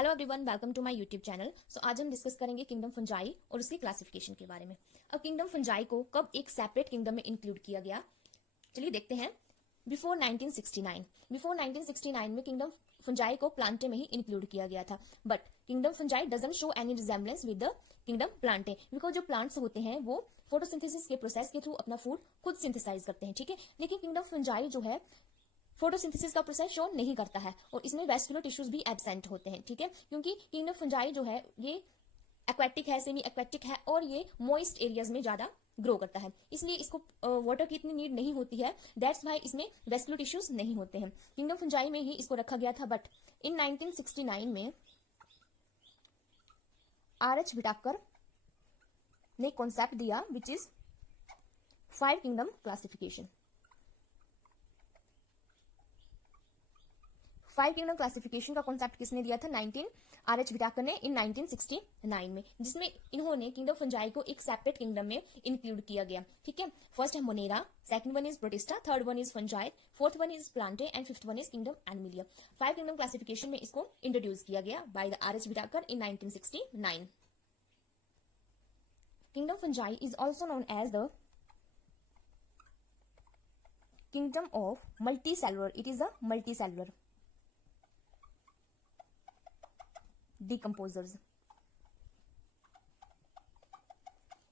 Hello everyone, welcome to my YouTube channel. So आज हम discuss करेंगे किंगडम फंजाई और उसकी क्लासिफिकेशन के बारे में। अब किंगडम फंजाई को कब एक सेपरेट किंगडम में इंक्लूड किया गया, चलिए देखते हैं। बिफोर 1969 में किंगडम फंजाई को प्लांटे में ही इंक्लूड किया गया था, but kingdom fungi doesn't show any resemblance with the kingdom Plantae, because जो प्लांट्स होते हैं वो फोटोसिंथेसिस के प्रोसेस के थ्रू अपना फूड खुद सिंथेसाइज करते हैं, ठीक है। लेकिन किंगडम फंजाई जो है फोटोसिंथेसिस का प्रोसेस शो नहीं करता है और इसमें वेस्कुलर टिश्यूज भी एब्सेंट होते हैं, ठीक है, क्योंकि किंगडम फंजाई जो है ये एक्वेटिक है, सेमी एक्वेटिक है और ये मॉइस्ट एरियाज में ज्यादा ग्रो करता है, इसलिए इसको वाटर की इतनी नीड नहीं होती है। दैट्स वाई इसमें वेस्कुलर टिश्यूज नहीं होते हैं। किंगडम फंजाई में ही इसको रखा गया था, बट इन 1969 में आर.एच. विटाकर ने कॉन्सेप्ट दिया which is 5 kingdom classification. 5 kingdom classification का कॉन्सेप्ट किसने दिया था? आर.एच. विटाकर ने इन 1969 में, जिसमें इन्होंने किंगडम फंजाई को एक सेपरेट किंगडम में इंक्लूड किया गया, ठीक है। फर्स्ट है Monera, second one is Protista, third one is fungi, fourth one is Plantae and fifth one is kingdom Animalia. 5 kingdom classification में इसको इंट्रोड्यूस किया गया by the R H. Whittaker in 1969। Kingdom fungi is also known as the kingdom of multicellular. It is a multicellular decomposers.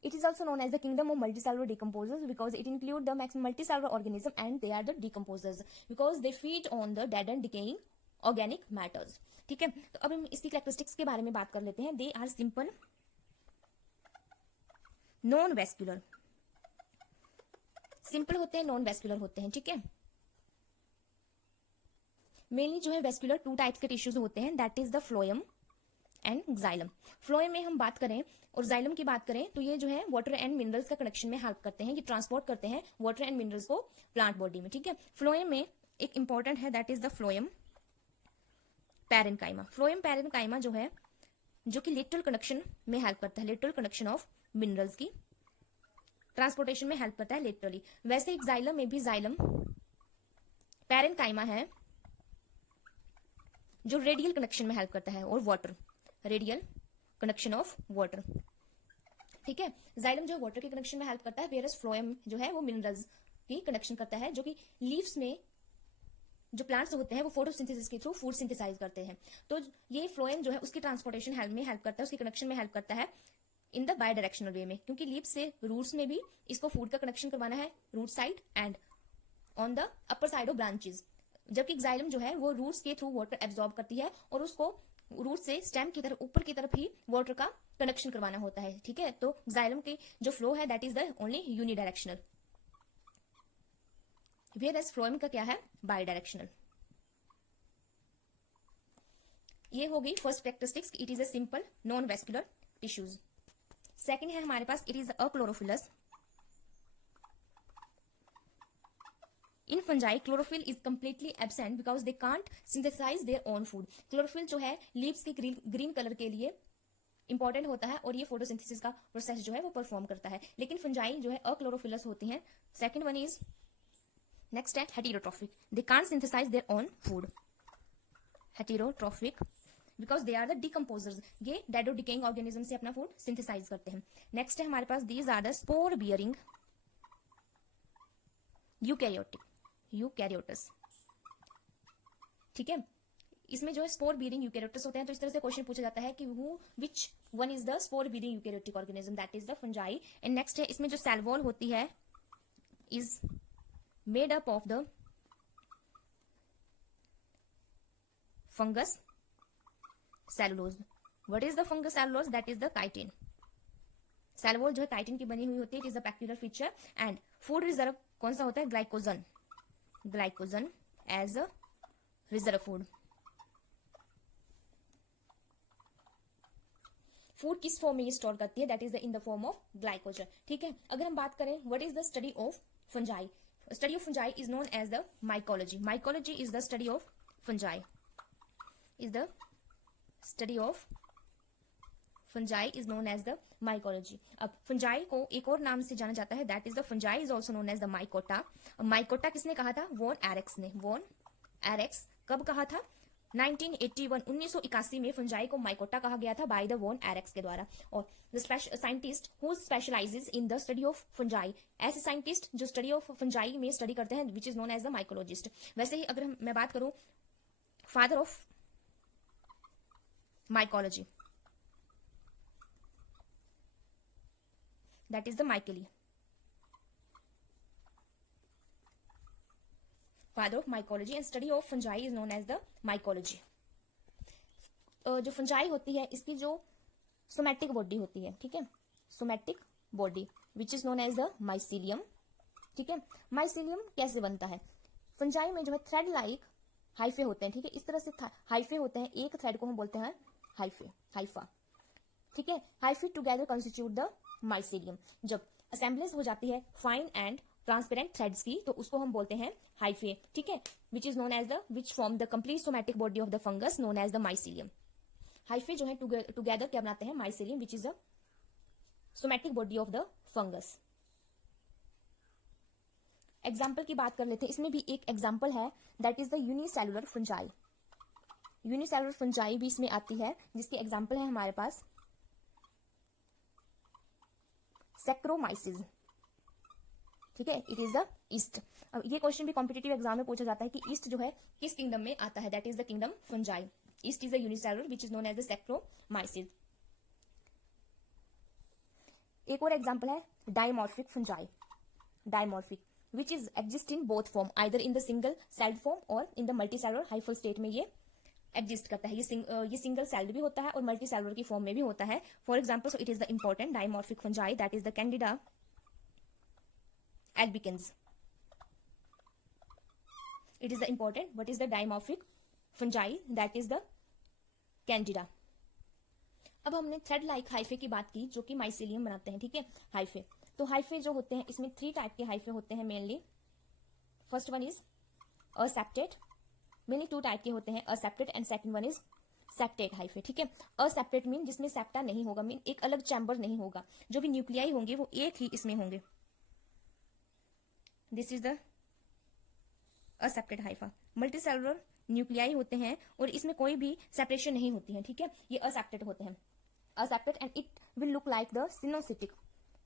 It is also known as the kingdom of multicellular decomposers because it includes the maximum multicellular organism and they are the decomposers because they feed on the dead and decaying organic matters. ठीक है, तो अब हम इसकी characteristics के बारे में बात कर लेते हैं। They are simple, non vascular, simple होते हैं, नॉन वेस्कुलर होते हैं, ठीक है। मेनली जो है वेस्कुलर 2 टाइप्स के टिश्यूज होते हैं, that is the phloem and xylem. Phloem में हम बात करें और जाइलम की बात करें तो ये जो है वाटर एंड मिनरल्स का कनेक्शन में हेल्प करते हैं, ये ट्रांसपोर्ट करते हैं वाटर एंड मिनरल्स को प्लांट बॉडी में, ठीक है। फ्लोएम में एक इंपॉर्टेंट है, that is the phloem parenchyma. Phloem parenchyma जो है जो कि लेटरल कनेक्शन में हेल्प करता है, लेटरल कनेक्शन ऑफ मिनरल्स की ट्रांसपोर्टेशन में हेल्प करता है लेटरली। वैसे एक जाइलम में भी जाइलम पैरेन्काइमा है जो रेडियल कनेक्शन में हेल्प करता है और water, radial connection of water, ठीक है। जाइलम जो वाटर के कनेक्शन में हेल्प करता है, वेरस फ्लोएम जो है वो मिनरल्स की कनेक्शन करता है, जो कि लीव्स में जो प्लांट्स होते हैं वो फोटोसिंथेसिस के थ्रू फूड सिंथेसाइज करते हैं। तो ये फ्लोएम जो है उसकी ट्रांसपोर्टेशन हेल्प में हेल्प करता है, उसके कनेक्शन में हेल्प करता है इन द बाय डायरेक्शनल वे में, क्योंकि लीव्स से रूट्स में भी इसको फूड का कनेक्शन करवाना है, root side and on the upper side of branches. जबकि जाइलम जो है वो रूट्स के थ्रू वाटर एब्जॉर्ब करती है और उसको रूट से स्टेम की तरफ, ऊपर की तरफ ही वाटर का कनेक्शन करवाना होता है, ठीक है। तो जाइलम के जो फ्लो है that is the only unidirectional, whereas phloem का क्या है? Bidirectional. ये हो गई first characteristics, it is a simple non vascular tissues. Second है हमारे पास, it is achlorophyllous. In fungi, chlorophyll is completely absent because they can't synthesize their own food. Chlorophyll जो है लीव्स के green colour के लिए important होता है और ये फोटोसिंथेसिस का प्रोसेस जो है वो परफॉर्म करता है, लेकिन फंजाई जो है अक्लोरोफिलस होती हैं। सेकंड वन इज, नेक्स्ट है heterotrophic. They can't synthesise their own food, heterotrophic because they are the decomposers, ये डेड और डिकेइंग ऑर्गेनिज्म से अपना फूड सिंथेसाइज करते हैं। नेक्स्ट है हमारे पास, these are the spore bearing eukaryotes, ठीक है। इसमें जो है स्पोर बीरिंग यूकैरियोटस होते हैं, तो इस तरह से क्वेश्चन पूछा जाता है कि which one is the spore bearing eukaryotic organism, that is the fungi. And next है, इसमें जो सेल वॉल होती है is made up of the fungus cellulose. What is the fungus cellulose? That is the chitin. Cell wall जो है chitin की बनी हुई होती है, it is a peculiar feature. And food reserve कौन सा होता है? Glycogen, glycogen as a reserve food. Food किस फॉर्म में ये स्टोर करती है? That is in the form of glycogen, ठीक है। अगर हम बात करें what is the study of fungi, study of fungi is known as the mycology. Mycology is the study of fungi, is the study of fungi is known as the mycology. अब fungi को एक और नाम से जाना जाता है, that is the fungi is also known as the mycota. Mycota किसने कहा था? वॉन एरेक्स ने। वॉन एरेक्स कब कहा था? 1981 1981 में फंजाई को माइकोटा कहा गया था बाय द वॉन एरेक्स के द्वारा। और the scientist who specializes in the study of fungi, ऐसे साइंटिस्ट जो स्टडी ऑफ फंजाई में स्टडी करते हैं, which is known as the mycologist. वैसे ही अगर मैं बात करूं father of mycology, that is the Micheli. Father of mycology and study of fungi is known as the mycology. जो फंजाई होती है इसकी जो सोमैटिक बॉडी होती है, ठीक है, somatic body which is known as the mycelium. ठीक है, माइसीलियम कैसे बनता है? फंजाई में जो है थ्रेड लाइक हाइफे होते हैं, ठीक है, इस तरह से हाइफे होते हैं, एक थ्रेड को हम बोलते हैं हाइफे, हाइफा। ठीक है, hyphae together constitute the mycelium. जब असेंबलेज हो जाती है फाइन एंड ट्रांसपेरेंट थ्रेड्स की तो उसको हम बोलते हैं हाइफे। ठीक है, which is known as the which form the complete somatic body of the fungus known as the mycelium. Hyphae जो है टुगेदर क्या बनाते हैं? Mycelium, which is the somatic body of the fungus. Example की बात कर लेते हैं, इसमें भी एक एग्जाम्पल है, that is the unicellular fungi. Unicellular fungi भी इसमें आती है, जिसकी एग्जाम्पल है हमारे पास सैक्रोमाइसिस। ठीक है, इट इज द ईस्ट। अब ये क्वेश्चन भी कॉम्पिटिटिव एग्जाम में पूछा जाता है कि ईस्ट जो है किस किंगडम में आता है, that is the kingdom fungi. Yeast is the unicellular which is known as the Saccharomyces. एक और एग्जाम्पल है dimorphic fungi. Dimorphic which is exist in both form, either in the single celled form और in the multicellular hyphal state में ये exist करता है। ये single celled भी होता है और मल्टी सेलुलर की फॉर्म में भी होता है। For example, so it is the important dimorphic fungi, that is the Candida albicans. It is the important, what is the dimorphic fungi, that is the candida. अब हमने थ्रेड लाइक हाइफे की बात की जो कि माइसीलियम बनाते हैं। ठीक है, हाइफे, तो हाइफे जो होते हैं इसमें 3 टाइप के हाइफे होते हैं mainly. First one is accepted, mainly 2 type के होते हैं, aseptate and second one is septate hyphae. ठीक है, असेप्टेड मीन जिसमें सेप्टा नहीं होगा, मीन एक अलग चैम्बर नहीं होगा, जो भी न्यूक्लियाई होंगे वो एक ही इसमें होंगे। This is the accepted Haifa. Multicellular nuclei होते हैं और इसमें कोई भी सेपरेशन नहीं होती है। ठीक है, ये असेप्टेड होते हैं, aseptate, and it will look like the coenocytic,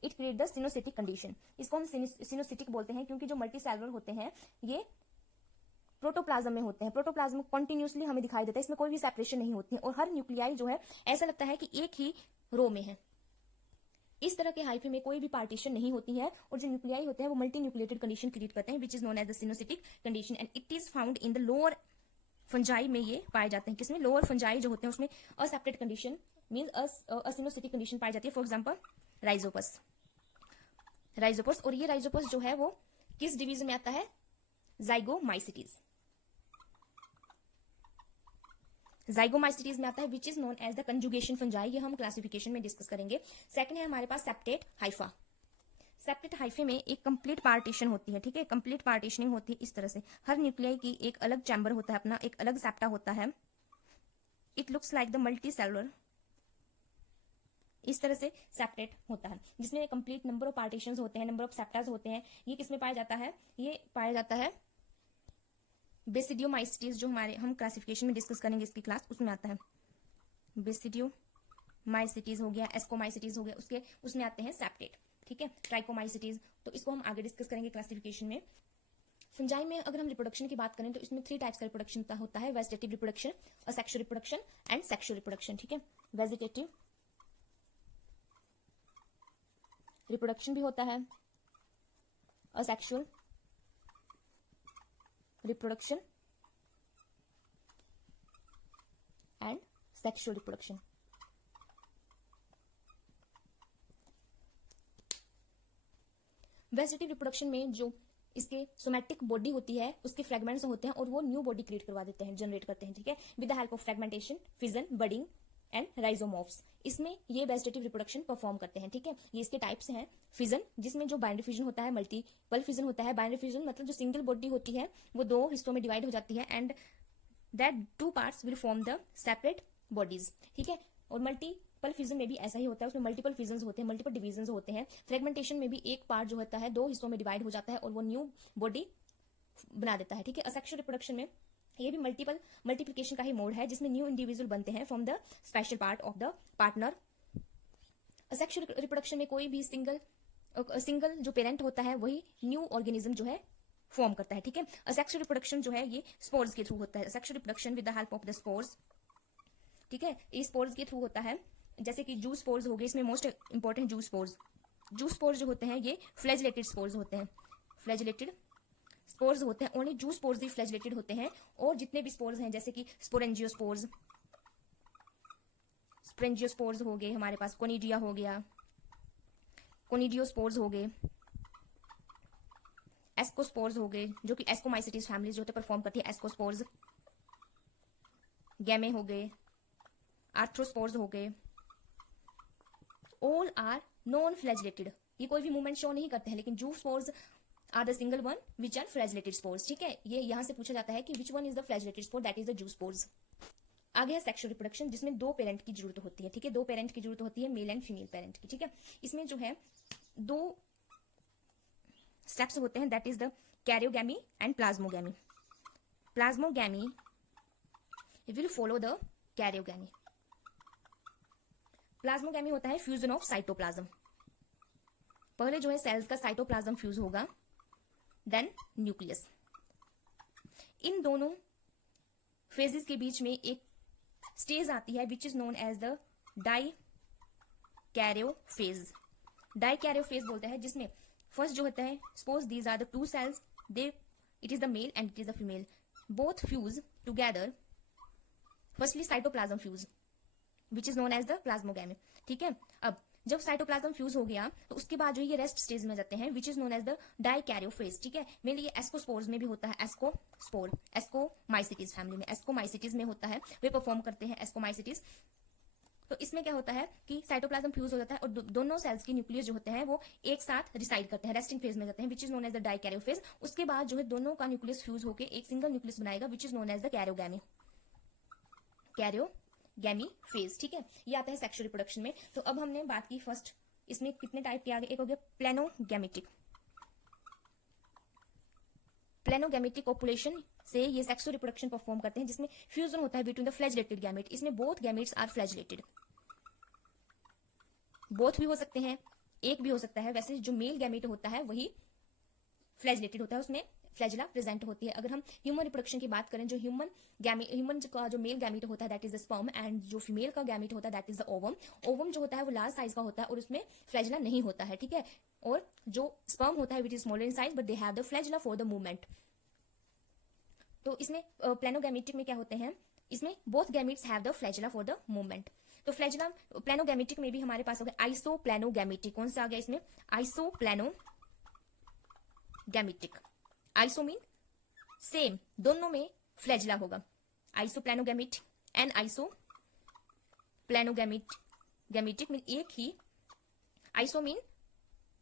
it create the coenocytic condition. इसको हम सिनोसिटिक बोलते हैं क्योंकि जो मल्टीसेलुलर होते हैं ये प्रोटोप्लाज्म में होते हैं। प्रोटोप्लाज्म कंटिन्यूसली हमें दिखाई देता है, इसमें कोई भी सेपरेशन नहीं होती है और हर न्यूक्लियाई जो है ऐसा लगता है कि एक ही रो में है। इस तरह के हाइफे में कोई भी पार्टीशन नहीं होती है और जो न्यूक्लियाई होते हैं वो मल्टी न्यूक्लिएटेड कंडीशन क्रिएट करते हैं, which is known as the coenocytic condition, and it is found in the lower fungi में ये पाए जाते हैं। किसमें? लोअर फंजाई जो होते हैं उसमें असेप्टेड कंडीशन मीन असिनोसिटिक कंडीशन पाई जाती है। फॉर एग्जाम्पल राइजोपस, राइजोपस, और ये राइजोपस जो है वो किस डिवीजन में आता है? जाइगोमाइसिटीज, जाइगोमाइसिटीज में आता है, which is known as the conjugation fungi. ये हम क्लासिफिकेशन में डिस्कस करेंगे। सेकंड है हमारे पास सेप्टेड हाइफा। सेप्टेड हाइफे में एक कंप्लीट पार्टीशन होती है। ठीक है, कंप्लीट पार्टीशनिंग होती है इस तरह से, हर न्यूक्लियाई की एक अलग चैम्बर होता है, अपना एक अलग सेप्टा होता है। It looks like the multi cellular, इस तरह से सेप्टेड होता है, जिसमें कंप्लीट नंबर ऑफ पार्टीशंस होते हैं, नंबर ऑफ सेप्टाज होते हैं। ये किसमें पाया जाता है? ये पाया जाता है बेसिडियोमाइसिटीज, जो हमारे हम क्लासिफिकेशन में डिस्कस करेंगे इसकी क्लास, उसमें आता है। बेसिडियोमाइसिटीज हो गया, एस्कोमाइसिटीज हो गया, उसमें आते हैं सेप्टेड। ठीक है, ट्राइकोमाइसिटीज, तो इसको हम आगे डिस्कस करेंगे क्लासिफिकेशन में। फंजाई में अगर हम रिप्रोडक्शन की बात करें तो इसमें 3 टाइप्स का रिप्रोडक्शन होता है, vegetative reproduction, asexual reproduction and sexual reproduction. ठीक है, वेजिटेटिव रिप्रोडक्शन भी होता है, asexual reproduction and sexual reproduction. Vegetative reproduction में जो इसके सोमैटिक बॉडी होती है उसके फ्रेगमेंट्स होते हैं और वो न्यू बॉडी क्रिएट करवा देते हैं, जनरेट करते हैं। ठीक है, with the help of fragmentation, fission, budding and rhizomorphs, इसमें ये वेजिटेटिव रिप्रोडक्शन परफॉर्म करते हैं। ठीक है, ये इसके टाइप्स हैं। फिजन, जिसमें जो बाइनरी फिजन होता है, मल्टीपल फिजन होता है। बाइनरी फिजन मतलब जो सिंगल बॉडी होती है वो 2 हिस्सों में डिवाइड हो जाती है, and that 2 parts will form the separate bodies. ठीक है, और मल्टीपल फिजन में भी ऐसा ही होता है, उसमें मल्टीपल फिजन होते हैं, मल्टीपल डिवीजन होते हैं। फ्रेगमेंटेशन में भी एक पार्ट जो होता है 2 हिस्सों में डिवाइड हो जाता है और वो न्यू बॉडी बना देता है। ठीक है, असेक्सुअल रिप्रोडक्शन में ये भी मल्टीप्लिकेशन का ही मोड है जिसमें न्यू इंडिविजुअल बनते हैं from the special part of the partner. Sexual reproduction में कोई भी सिंगल जो पेरेंट होता है वही न्यू ऑर्गेनिज्म जो है फॉर्म करता है, ठीक है। सेक्सुअल रिप्रोडक्शन जो है ये स्पोर्स के थ्रू होता है, sexual reproduction with the help of the spores, ठीक है। ये स्पोर्स के थ्रू होता है, जैसे कि जू स्पोर्स हो गए, इसमें मोस्ट इंपॉर्टेंट जू स्पोर्स जो होते हैं ये फ्लैजिलेटेड स्पोर्स होते हैं, फ्लैजिलेटेड स्पोर्स होते हैं, ओनली जू स्पोर्स ही फ्लैजिलेटेड होते हैं। और जितने भी स्पोर्स हैं जैसे कि स्पोरेंजियोस्पोर्स हो गए हमारे पास, कोनिडिया हो गया, कोनिडियोस्पोर्स हो गए, एस्कोस्पोर्स हो गए जो कि एस्कोमाइसिटीज फैमिली जो होते परफॉर्म करती है, एस्कोस्पोर्स, गैमे हो गए, आर्थ्रोस्पोर्स हो गए, ऑल आर नॉन फ्लैजिलेटेड। ये कोई भी मूवमेंट शो नहीं करते हैं, लेकिन zoospores are the single one which are flagellated spores, ठीक है। ये यहां से पूछा जाता है कि which one is the flagellated spore, that is the zoospores. आगे है सेक्सुअल रिप्रोडक्शन जिसमें 2 पेरेंट की जरूरत होती है, ठीक है। 2 पेरेंट की जरूरत होती है, मेल एंड फीमेल पेरेंट की, ठीक है। इसमें जो है 2 स्टेप्स होते हैं, that is the karyogamy and plasmogamy. Plasmogamy will follow the karyogamy. Plasmogamy होता है फ्यूजन ऑफ साइटोप्लाज्म, पहले जो है सेल्स का साइटोप्लाज्म फ्यूज होगा, देन न्यूक्लियस। इन दोनों फेजेस के बीच में एक स्टेज आती है which is known as the dikaryophase. Dikaryophase बोलते हैं, जिसमें फर्स्ट जो होता है, suppose these are the 2 cells, they it is the male and it is the female, both fuse together, firstly cytoplasm fuse which is known as the plasmogamy, ठीक है। अब जब साइटोप्लाज्म फ्यूज हो गया तो उसके बाद जो ये रेस्ट स्टेज में जाते हैं which is known as the dikaryophase, ठीक है। मेनली ये एस्कोस्पोर्स में भी होता है, एस्कोस्पोर, एस्कोमाइसिटीज फैमिली में, एस्कोमाइसिटीज में होता है, वे परफॉर्म करते हैं एस्कोमाइसिटीज। तो इसमें क्या होता है कि साइटोप्लाज्म फ्यूज हो जाता है और दोनों सेल्स के न्यूक्लियस जो होते हैं वो एक साथ रिसाइड करते हैं, रेस्टिंग फेज में जाते हैं, which is known as the dikaryophase. उसके बाद जो है दोनों का न्यूक्लियस फ्यूज होकर एक सिंगल न्यूक्लियस बनाएगा which is known as the karyogamy, karyogamy phase, ठीक है। ये आता है सेक्सुअल रिप्रोडक्शन में। तो अब हमने बात की फर्स्ट, इसमें कितने टाइप के आगे, एक हो गया प्लेनोगैमेटिक। प्लेनोगैमेटिक ऑपुलेशन से ये सेक्सुअल रिप्रोडक्शन परफॉर्म करते हैं जिसमें फ्यूजन होता है बिटवीन द फ्लैजिलेटेड गैमेट। इसमें both gametes are flagellated, both भी हो सकते हैं, एक भी हो सकता है। वैसे जो मेल गैमेट होता है वही फ्लैजिलेटेड होता है, उसमें फ्लैजिला प्रेजेंट होती है। अगर हम ह्यूमन रिप्रोडक्शन की बात करें, जो ह्यूमन का जो मेल गैमेट होता है that is the sperm, and जो फीमेल का गैमेट होता है that is the ovum. Ovum जो होता है वो लार्ज साइज का होता है और उसमें फ्लैजिला नहीं होता है, ठीक है। और जो स्पर्म होता है which is smaller in size but they have the flagella for the movement. तो इसमें प्लेनोगैमेटिक में क्या होते हैं, इसमें both gametes have the flagella for the movement. तो फ्लैजिला प्लेनोगैमेटिक में भी हमारे पास हो गया आइसोप्लेनोगैमेटिक। कौन सा आ गया इसमें, आइसोप्लेनोगैमेटिक। आइसो मीन सेम, दोनों में फ्लैजिला होगा, आइसोप्लेनोगैमेट एंड आइसोप्लेनोगैमेटिक मीन एक ही, iso mean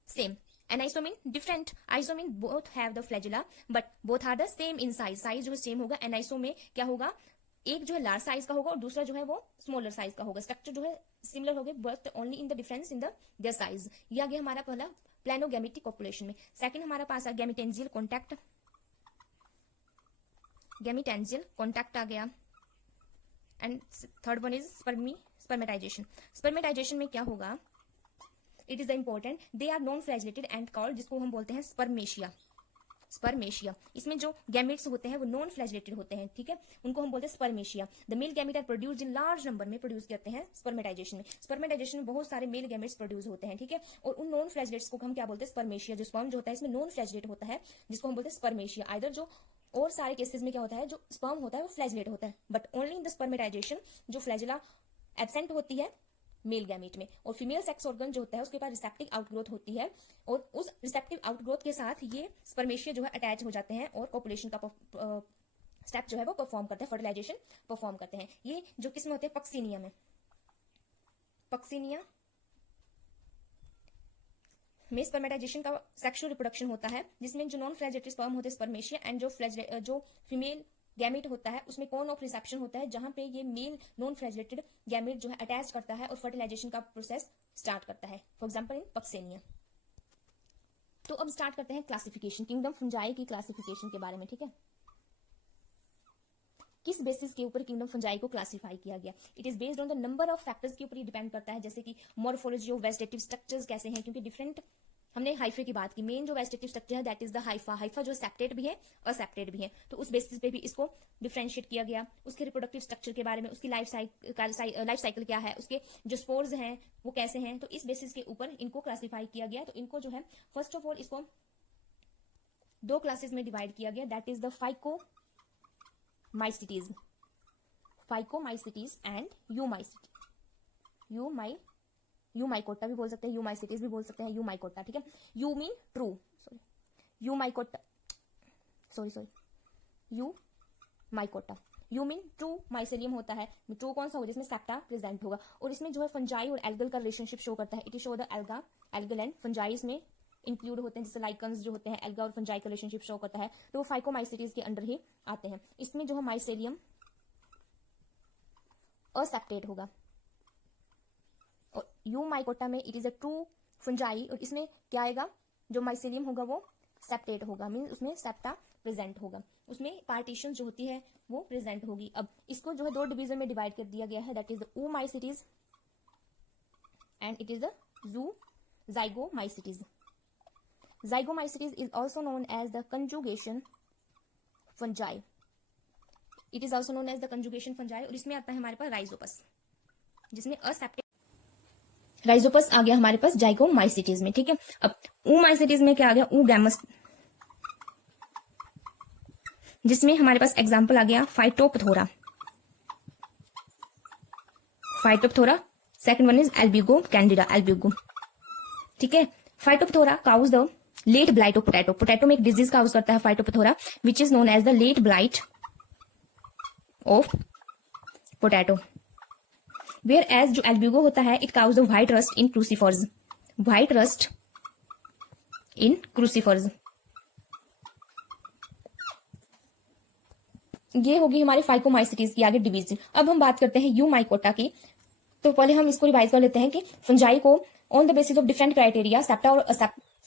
same and iso mean different. Iso mean both have the flagella but both are the same in size, size जो है सेम होगा। एंड आइसो में क्या होगा, एक जो है लार्ज साइज का होगा और दूसरा जो है वो स्मॉलर साइज का होगा। स्ट्रक्चर जो है सिमिलर होगा but only in the difference in the size. ये आ गया हमारा पहला प्लेनोगैमेटिक पॉपुलेशन में। सेकंड हमारा पास आ गैमेटेंजियल कॉन्टैक्ट, गैमेटेंजियल कॉन्टैक्ट आ गया। And third one is spermatization. Spermatization में क्या होगा, it is the important, they are non flagellated and called, जिसको हम बोलते हैं स्पर्मेशिया। स्पर्मेशिया, इसमें जो गैमेट्स होते हैं वो नॉन फ्लैजिलेटेड होते हैं, ठीक है, उनको हम बोलते हैं spermatia. The male gamete are produced in large number में प्रोड्यूस करते हैं स्पर्मेटाइजेशन में। स्पर्मेटाइजेशन में बहुत सारे मेल गैमेट्स प्रोड्यूस होते हैं, ठीक है। और उन नॉन फ्लैजिलेट्स को हम क्या बोलते हैं, स्पर्मेशिया। जो स्पर्म जो होता है इसमें नॉन फ्लैजिलेट होता है जिसको हम बोलते हैं स्पर्मेशिया। आइदर जो और सारे केसेस में क्या होता है, जो स्पर्म होता है वो फ्लैजिलेट होता है but only in the spermatization जो फ्लैजिला एब्सेंट होती है मेल गैमेट में। और फीमेल सेक्स ऑर्गन जो होता है उसके पास रिसेप्टिव आउटग्रोथ होती है और उस रिसेप्टिव आउटग्रोथ के साथ ये स्पर्मेशिया जो है अटैच हो जाते हैं और पॉपुलेशन का स्टेप जो है वो परफॉर्म करते हैं, फर्टिलाइजेशन परफॉर्म करते हैं। ये जो किस्म होते हैं पक्सिनिया में, पक्सिनिया में स्पर्मेटाइजेशन का सेक्सुअल रिप्रोडक्शन होता है जिसमें जो नॉन फ्लैजिलेटेड स्पर्म होते हैं स्पर्मेशिया एंड जो फीमेल गैमेट होता है उसमें कॉन ऑफ रिसेप्शन होता है जहां पे ये मेल नॉन फ्लैजिलेटेड गैमेट जो है अटैच करता है और फर्टिलाइजेशन का प्रोसेस स्टार्ट करता है, फॉर एग्जांपल इन पक्सेनिया। तो अब स्टार्ट करते हैं क्लासिफिकेशन, किंगडम फंजाई की क्लासिफिकेशन के बारे में, ठीक है। किस बेसिस के ऊपर किंगडम फंजाई को क्लासिफाई किया गया? It is based on the number of factors के ऊपर ये डिपेंड करता है, जैसे कि मॉर्फोलॉजी ऑफ वेजिटेटिव स्ट्रक्चर्स कैसे हैं, क्योंकि डिफरेंट, हमने हाइफे की बात की, मेन जो वेजिटेटिव स्ट्रक्चर है that is the Haifa. Haifa जो सेप्टेट भी है और सेप्टेट भी है, तो उस बेसिस पे भी इसको डिफरेंशिएट किया गया। उसके रिप्रोडक्टिव स्ट्रक्चर के बारे में, उसकी लाइफ साइकिल क्या है, उसके जो स्पोर्स हैं वो कैसे हैं, तो इस बेसिस के ऊपर इनको क्लासिफाई किया गया। तो इनको जो है फर्स्ट ऑफ ऑल इसको दो क्लासेस में डिवाइड किया गया, that is the Phycomycetes and Eumycota भी बोल सकते हैं, यूमाइसिटीज भी बोल सकते हैं, यूमाइकोटा, ठीक है। Eu mean true, Eumycota, Eumycota, eu mean true mycelium होता है। ट्रू कौन सा होगा? जिसमें सेप्टा प्रेजेंट होगा, और इसमें जो है फंजाई और एल्गल का रिलेशनशिप शो करता है। It is show the algal and fungi इसमें इंक्लूड होते हैं, जैसे लाइकन्स जो होते हैं एल्गा और फंजाई का रिलेशनशिप शो करता है, तो वो फाइकोमाइसिटीज के अंडर ही आते हैं। इसमें जो है माइसेलियम असेप्टेट होगा, और यूमाइकोटा में it is a true fungi, और इसमें क्या आएगा? जो माइसेलियम होगा वो सेप्टेट होगा, मीन उसमें सेप्टा प्रेजेंट होगा, उसमें पार्टीशन जो होती है वो प्रेजेंट होगी। अब इसको जो है दो डिवीजन में डिवाइड कर दिया गया है, that is the oomaisities and it is the zygomaicities. Zygomycetes is also known as the conjugation fungi. It is also known as the conjugation fungi, और इसमें आता है हमारे पास राइजोपस, जिसमें असेप्टेट राइजोपस आ गया हमारे पास जाइगोमाइसिटीज में, ठीक है। अब oomaicities में क्या आ गया? oogamous, जिसमें हमारे पास एग्जांपल आ गया Phytophthora, second one is Albugo candida, Albugo, ठीक है। Phytophthora cause the late blight of potato, potato में एक डिजीज काउज करता है Phytophthora, which is known as the late blight of potato. Whereas जो एल्ब्यूगो होता है, it cause the white rust in crucifers, white rust in crucifers. ये होगी हमारी फाइकोमाइसिटीज की आगे डिवीजन। अब हम बात करते हैं यूमाइकोटा की, तो पहले हम इसको रिवाइज कर लेते हैं कि फंजाई को on the basis of different criteria, septa और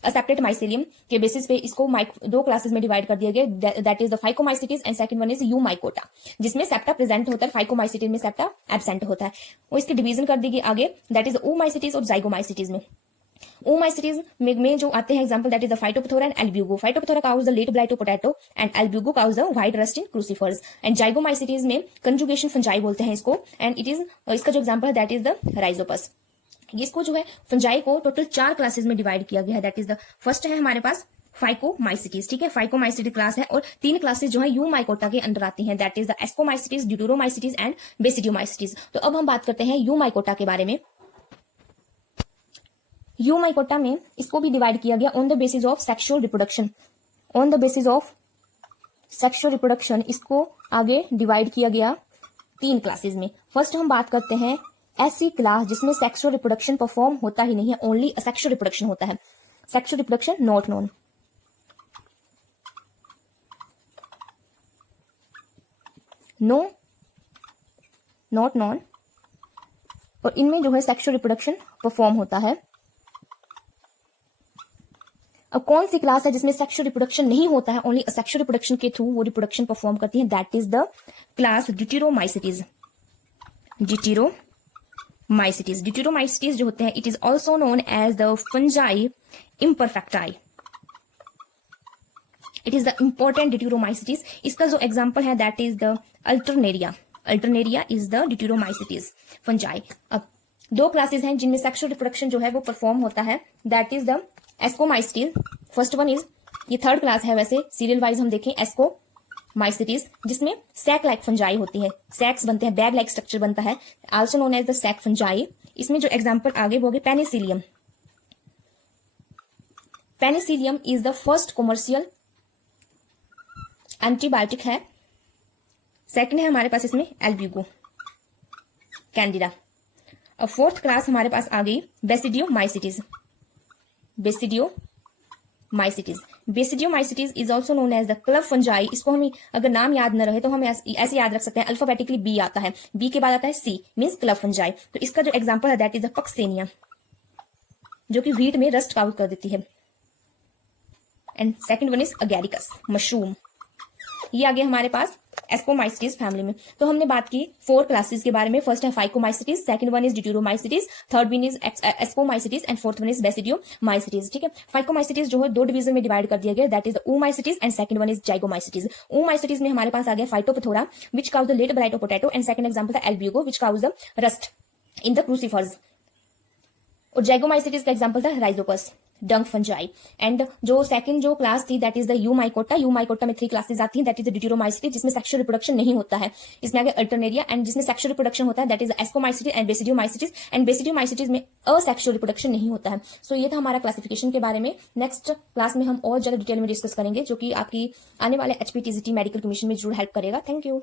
असेप्टेड माइसेलियम के बेसिस पे इसको दो क्लासेस में डिवाइड कर दिया गया, that is the Phycomycetes and second one is Eumycota, जिसमें सेप्टा प्रेजेंट होता है, फाइकोमाइसिटीज में सेप्टा एब्सेंट होता है। और इसकी डिवीजन कर दी गई आगे, दैट इज oomaicities और जाइगोमाइसिटीज में। oomaicities में जो आते हैं example, that is the Phytophthora and Albugo. Phytophthora cause the late blight of potato and Albugo cause the white rust in crucifers. And Zygomycetes में कंजुगेशन फंजाई बोलते हैं इसको, एंड इट इज, इसका जो एग्जांपल है दैट इज द राइजोपस। इसको जो है फंजाई को टोटल 4 क्लासेस में डिवाइड किया गया है, दैट इज द फर्स्ट है हमारे पास फाइकोमाइसिटीज, ठीक है, फाइकोमाइसिटीज क्लास है, और 3 क्लासेस जो है यूमाइकोटा के अंडर आती हैं, that is the ascomycetes, deuteromycetes and basidiomycetes. तो अब हम बात करते हैं यूमाइकोटा के बारे में। यूमाइकोटा में इसको भी डिवाइड किया गया on the basis of sexual reproduction, on the basis of sexual reproduction इसको आगे डिवाइड किया गया 3 क्लासेस में। फर्स्ट हम बात करते हैं ऐसी क्लास जिसमें सेक्सुअल रिप्रोडक्शन परफॉर्म होता ही नहीं है, ओनली असेक्सुअल रिप्रोडक्शन होता है, sexual reproduction not known. Not non, और इनमें जो है सेक्सुअल रिप्रोडक्शन परफॉर्म होता है। अब कौन सी क्लास है जिसमें सेक्सुअल रिप्रोडक्शन नहीं होता है, ओनली असेक्सुअल रिप्रोडक्शन के थ्रू वो रिप्रोडक्शन परफॉर्म करती है, that is the class deuteromycetes. Deuteromycetes जो होते हैं, it is also known as the fungi imperfecti. It is the important deuteromycetes. इसका जो एग्जांपल है that is the Alternaria is the deuteromycetes fungi. अब 2 क्लासेस हैं जिनमें सेक्सुअल रिप्रोडक्शन जो है वो परफॉर्म होता है, that is the ascomycetes. First one is, ये 3rd क्लास है वैसे सीरियल वाइज हम देखें, एस्कोमाइसिटीज, जिसमें सैक लाइक फंजाई होती है, सैक्स बनते हैं, बैग लाइक स्ट्रक्चर बनता है, also known as the sac fungi. इसमें जो एग्जांपल आगे वो Penicillium. Penicillium is the first commercial antibiotic है। सेकंड है हमारे पास इसमें एल्ब्यूगो कैंडिडा। अब 4th क्लास हमारे पास आ गई basidiomycetes. Basidiomycetes is also known as the club fungi. इसको हम अगर नाम याद न रहे तो हम ऐसे याद रख सकते हैं, अल्फाबेटिकली बी आता है, बी के बाद आता है सी, मीन्स क्लब फंजाई। तो इसका जो एग्जांपल है दैट इज द पक्सेनिया, जो कि व्हीट में रस्ट काउज कर देती है। And second one is Agaricus, mushroom. ये आ गया हमारे पास एस्कोमाइसिटीज फैमिली में। तो हमने बात की 4 क्लासेस के बारे में। फर्स्ट है phycomycetes, second one is deuteromycetes, third one is ascomycetes and fourth one is basidiomycetes. ठीक है, फाइकोमाइसिटीज जो है 2 डिवीजन में डिवाइड कर दिया गया, that is the Oomycetes and second one is Zygomycetes. Oomycetes में हमारे पास आ गया Phytophthora which cause the late blight of potato and second example था Albugo which cause the rust in the crucifers. और जाइगोमाइसिटीज का एग्जांपल था Rhizopus dung fungi. And जो सेकंड जो क्लास थी that is the Eumycota. Eumycota में 3 classes आती हैं, दैट इज द ड्यूटेरोमाइसिटी जिसमें सेक्सुअल रिप्रोडक्शन नहीं होता है। इसमें आगे अल्टरनेरिया एंड जिसमें सेक्सुअल रिप्रोडक्शन होता है that is Ascomycetes and Basidiomycetes. And Basidiomycetes में असेक्सुअल रिप्रोडक्शन नहीं होता है। सो ये था हमारा क्लासिफिकेशन के बारे में। नेक्स्ट क्लास में हम और ज्यादा डिटेल में डिस्कस करेंगे जो कि आपकी आने वाले HPTCT मेडिकल कमीशन में जरूर हेल्प करेगा। Thank you.